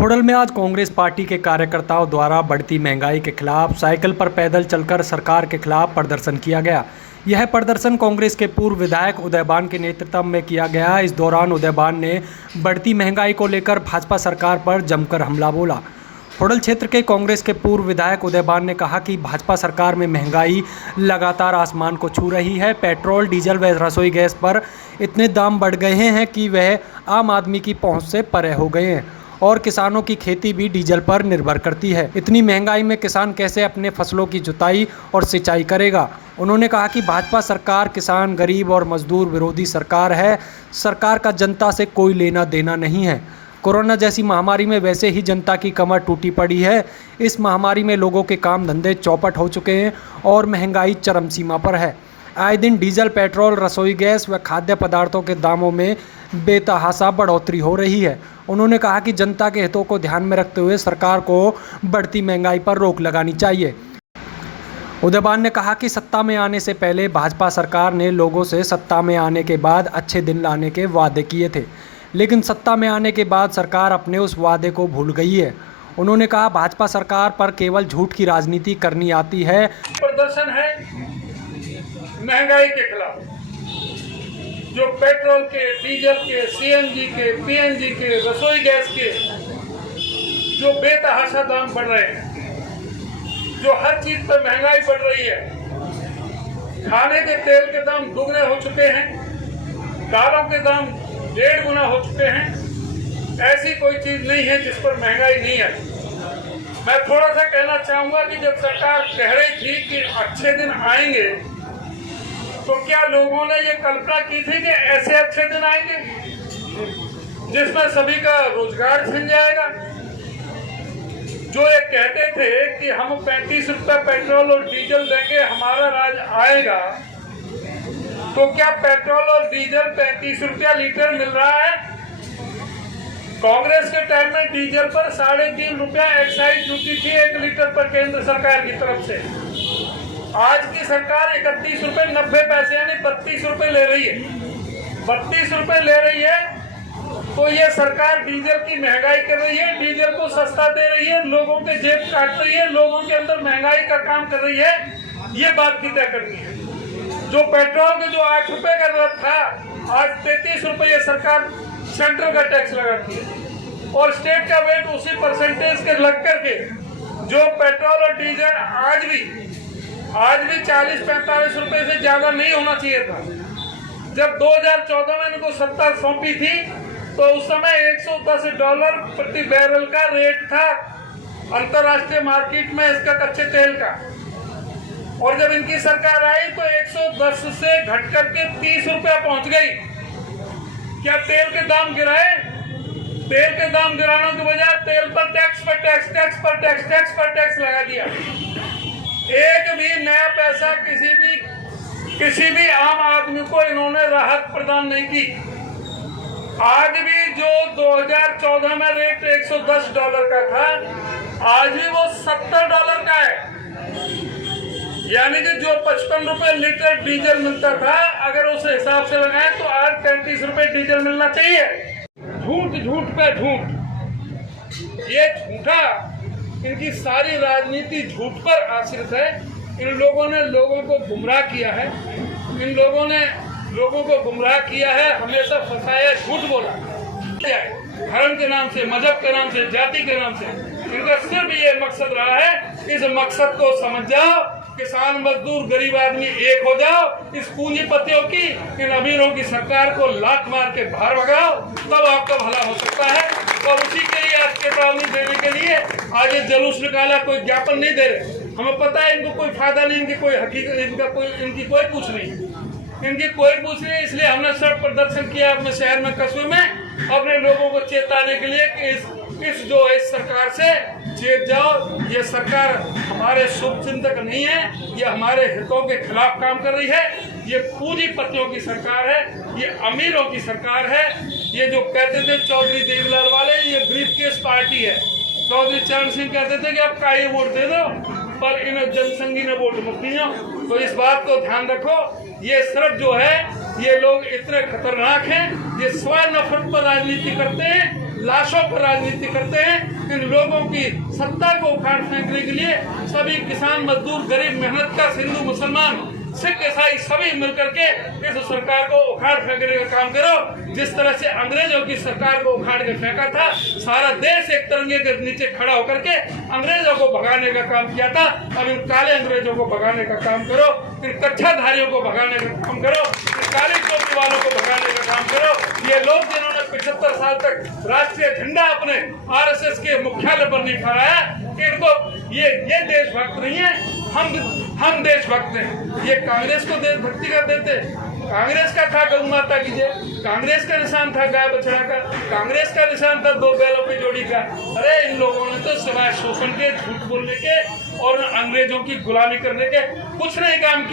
होडल में आज कांग्रेस पार्टी के कार्यकर्ताओं द्वारा बढ़ती महंगाई के खिलाफ साइकिल पर पैदल चलकर सरकार के खिलाफ प्रदर्शन किया गया। यह प्रदर्शन कांग्रेस के पूर्व विधायक उदयबान के नेतृत्व में किया गया। इस दौरान उदयबान ने बढ़ती महंगाई को लेकर भाजपा सरकार पर जमकर हमला बोला। होडल क्षेत्र के कांग्रेस के पूर्व विधायक उदयबान ने कहा कि भाजपा सरकार में महंगाई लगातार आसमान को छू रही है। पेट्रोल, डीजल व रसोई गैस पर इतने दाम बढ़ गए हैं कि वह आम आदमी की पहुंच से परे हो गए हैं और किसानों की खेती भी डीजल पर निर्भर करती है। इतनी महंगाई में किसान कैसे अपने फसलों की जुताई और सिंचाई करेगा। उन्होंने कहा कि भाजपा सरकार किसान, गरीब और मजदूर विरोधी सरकार है। सरकार का जनता से कोई लेना देना नहीं है। कोरोना जैसी महामारी में वैसे ही जनता की कमर टूटी पड़ी है। इस महामारी में लोगों के काम धंधे चौपट हो चुके हैं और महंगाई चरम सीमा पर है। आए दिन डीजल, पेट्रोल, रसोई गैस व खाद्य पदार्थों के दामों में बेतहाशा बढ़ोतरी हो रही है। उन्होंने कहा कि जनता के हितों को ध्यान में रखते हुए सरकार को बढ़ती महंगाई पर रोक लगानी चाहिए। उदयबान ने कहा कि सत्ता में आने से पहले भाजपा सरकार ने लोगों से सत्ता में आने के बाद अच्छे दिन लाने के वादे किए थे, लेकिन सत्ता में आने के बाद सरकार अपने उस वादे को भूल गई है। उन्होंने कहा भाजपा सरकार पर केवल झूठ की राजनीति करनी आती है। प्रदर्शन है महंगाई के खिलाफ, जो पेट्रोल के, डीजल के, सीएनजी के, पीएनजी के, रसोई गैस के जो बेतहाशा दाम बढ़ रहे हैं, जो हर चीज पर महंगाई बढ़ रही है। खाने के तेल के दाम दुगने हो चुके हैं, दालों के दाम 1.5 गुना हो चुके हैं। ऐसी कोई चीज नहीं है जिस पर महंगाई नहीं है। मैं थोड़ा सा कहना चाहूंगा कि जब सरकार कह रही थी कि अच्छे दिन आएंगे, तो क्या लोगों ने ये कल्पना की थी कि ऐसे अच्छे दिन आएंगे जिसमें सभी का रोजगार छिन जाएगा। जो ये कहते थे कि हम 35 रुपए पेट्रोल और डीजल देंगे, हमारा राज आएगा, तो क्या पेट्रोल और डीजल 35 रुपया लीटर मिल रहा है? कांग्रेस के टाइम में डीजल पर 3.5 रुपया एक्साइज ड्यूटी थी 1 लीटर पर केंद्र सरकार की तरफ से। आज की सरकार 31 रुपए 90 पैसे यानी 32 रुपए ले रही है। 32 रुपए ले रही है तो ये सरकार डीजल की महंगाई कर रही है, डीजल को सस्ता दे रही है, लोगों के जेब काट रही है, लोगों के अंदर महंगाई का काम कर रही है। ये बात की तय करनी है। जो पेट्रोल के जो 8 रुपए का दर था, आज 33 रुपए ये सरकार सेंट्रल का टैक्स लगाती है और स्टेट का वेट उसी परसेंटेज के लग करके जो पेट्रोल और डीजल आज भी 40-45 रुपए से ज्यादा नहीं होना चाहिए था। जब 2014 में इनको सत्ता सौंपी थी तो उस समय $110 प्रति बैरल का रेट था अंतर्राष्ट्रीय मार्केट में इसका कच्चे तेल का, और जब इनकी सरकार आई तो 110 से घट करके 30 रुपया पहुंच गई। क्या तेल के दाम गिराए? तेल के दाम गिराने की बजाय तेल पर टैक्स पर टैक्स, टैक्स पर टैक्स, टैक्स पर टैक्स लगा दिया। एक भी नया पैसा किसी भी आम आदमी को इन्होंने राहत प्रदान नहीं की। आज भी जो 2014 में रेट $110 का था, आज भी वो $70 का है। यानी कि जो 55 रुपए लीटर डीजल मिलता था, अगर उस हिसाब से लगाएं तो आज 35 रुपए डीजल मिलना चाहिए। झूठ पे झूठ, ये झूठा, इनकी सारी राजनीति झूठ पर आश्रित है। इन लोगों ने लोगों को गुमराह किया है, हमेशा फंसाया, झूठ बोला, धर्म के नाम से, मजहब के नाम से, जाति के नाम से। इनका सिर्फ ये मकसद रहा है, इस मकसद को समझ जाओ, किसान, मजदूर, गरीब आदमी एक हो जाओ, इस पूंजीपतियों की, इन अमीरों की सरकार को लात मार के बाहर भगाओ, तब आपका भला हो सकता है। और उसी के लिए आज चेतावनी देने के लिए आज ये जुलूस निकाला। कोई ज्ञापन नहीं दे रहे, हमें पता है इनको कोई फायदा नहीं, इनकी कोई हकीकत, इनकी कोई पूछ नहीं, इसलिए हमने सब प्रदर्शन किया अपने शहर में, कस्बे में, अपने लोगों को चेताने के लिए कि इस सरकार से चेत जाओ। ये सरकार हमारे शुभ चिंतक नहीं है, ये हमारे हितों के खिलाफ काम कर रही है। ये पूंजीपतियों की सरकार है, ये अमीरों की सरकार है। ये जो कहते थे चौधरी देवीलाल वाले, ये ब्रीफकेस पार्टी है। चौधरी चरण सिंह कहते थे कि आप काई वोट दे दो, पर इन जनसंघी ने वोट मत दिया। तो इस बात को ध्यान रखो, ये सिर्फ जो है, ये लोग इतने खतरनाक हैं, ये स्वयं नफरत पर राजनीति करते हैं। लाशों पर राजनीति करते हैं। इन लोगों की सत्ता को उखाड़ फेंकने के लिए सभी किसान, मजदूर, गरीब, मेहनतकश, हिंदू, मुसलमान, सिख, ईसाई सभी मिलकर के इस सरकार को उखाड़ फेंकने का काम करो। जिस तरह से अंग्रेजों की सरकार को उखाड़ के फेंका था, सारा देश एक तिरंगे के नीचे खड़ा होकर के अंग्रेजों को भगाने का काम किया था। अब इन काले अंग्रेजों को भगाने का काम करो, इन कच्छाधारियों को भगाने का काम करो, इन काली टोपी वालों को भगाने का काम करो। ये लोग जिन्होंने 75 साल तक राष्ट्रीय झंडा अपने आरएसएस के मुख्यालय पर नहीं फहराया, इनको ये देशभक्त नहीं है। हम देशभक्त हैं। ये कांग्रेस को देशभक्ति का देते। कांग्रेस का था गौ माता की जय, कांग्रेस का निशान था गाय बछड़ा का, कांग्रेस का निशान था 2 बैलों की जोड़ी का। अरे इन लोगों ने तो सिवाय शोषण के, झूठ बोलने के और अंग्रेजों की गुलामी करने के कुछ नहीं काम किया।